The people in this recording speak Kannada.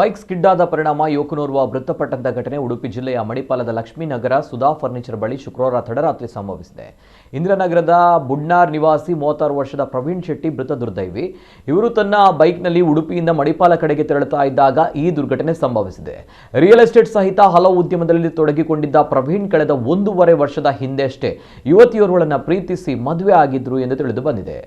ಬೈಕ್ ಸ್ಕಿಡ್ ಆದ ಪರಿಣಾಮ ಯುವಕನೋರ್ವ ಮೃತಪಟ್ಟಂತ ಘಟನೆ ಉಡುಪಿ ಜಿಲ್ಲೆಯ ಮಣಿಪಾಲದ ಲಕ್ಷ್ಮೀನಗರ ಸುಧಾ ಫರ್ನಿಚರ್ ಬಳಿ ಶುಕ್ರವಾರ ತಡರಾತ್ರಿ ಸಂಭವಿಸಿದೆ. ಇಂದಿರಾನಗರದ ಬುಡ್ನಾರ್ ನಿವಾಸಿ 36 ವರ್ಷದ ಪ್ರವೀಣ್ ಶೆಟ್ಟಿ ಮೃತ ದುರ್ದೈವಿ. ಇವರು ತನ್ನ ಬೈಕ್ನಲ್ಲಿ ಉಡುಪಿಯಿಂದ ಮಣಿಪಾಲ ಕಡೆಗೆ ತೆರಳುತ್ತಾ ಇದ್ದಾಗ ಈ ದುರ್ಘಟನೆ ಸಂಭವಿಸಿದೆ. ರಿಯಲ್ ಎಸ್ಟೇಟ್ ಸಹಿತ ಹಲವು ಉದ್ಯಮದಲ್ಲಿ ತೊಡಗಿಕೊಂಡಿದ್ದ ಪ್ರವೀಣ್ ಕಳೆದ 1.5 ವರ್ಷದ ಹಿಂದೆಷ್ಟೇ ಯುವತಿಯೋರ್ವಳನ್ನ ಪ್ರೀತಿಸಿ ಮದುವೆ ಆಗಿದ್ರು ಎಂದು ತಿಳಿದು ಬಂದಿದೆ.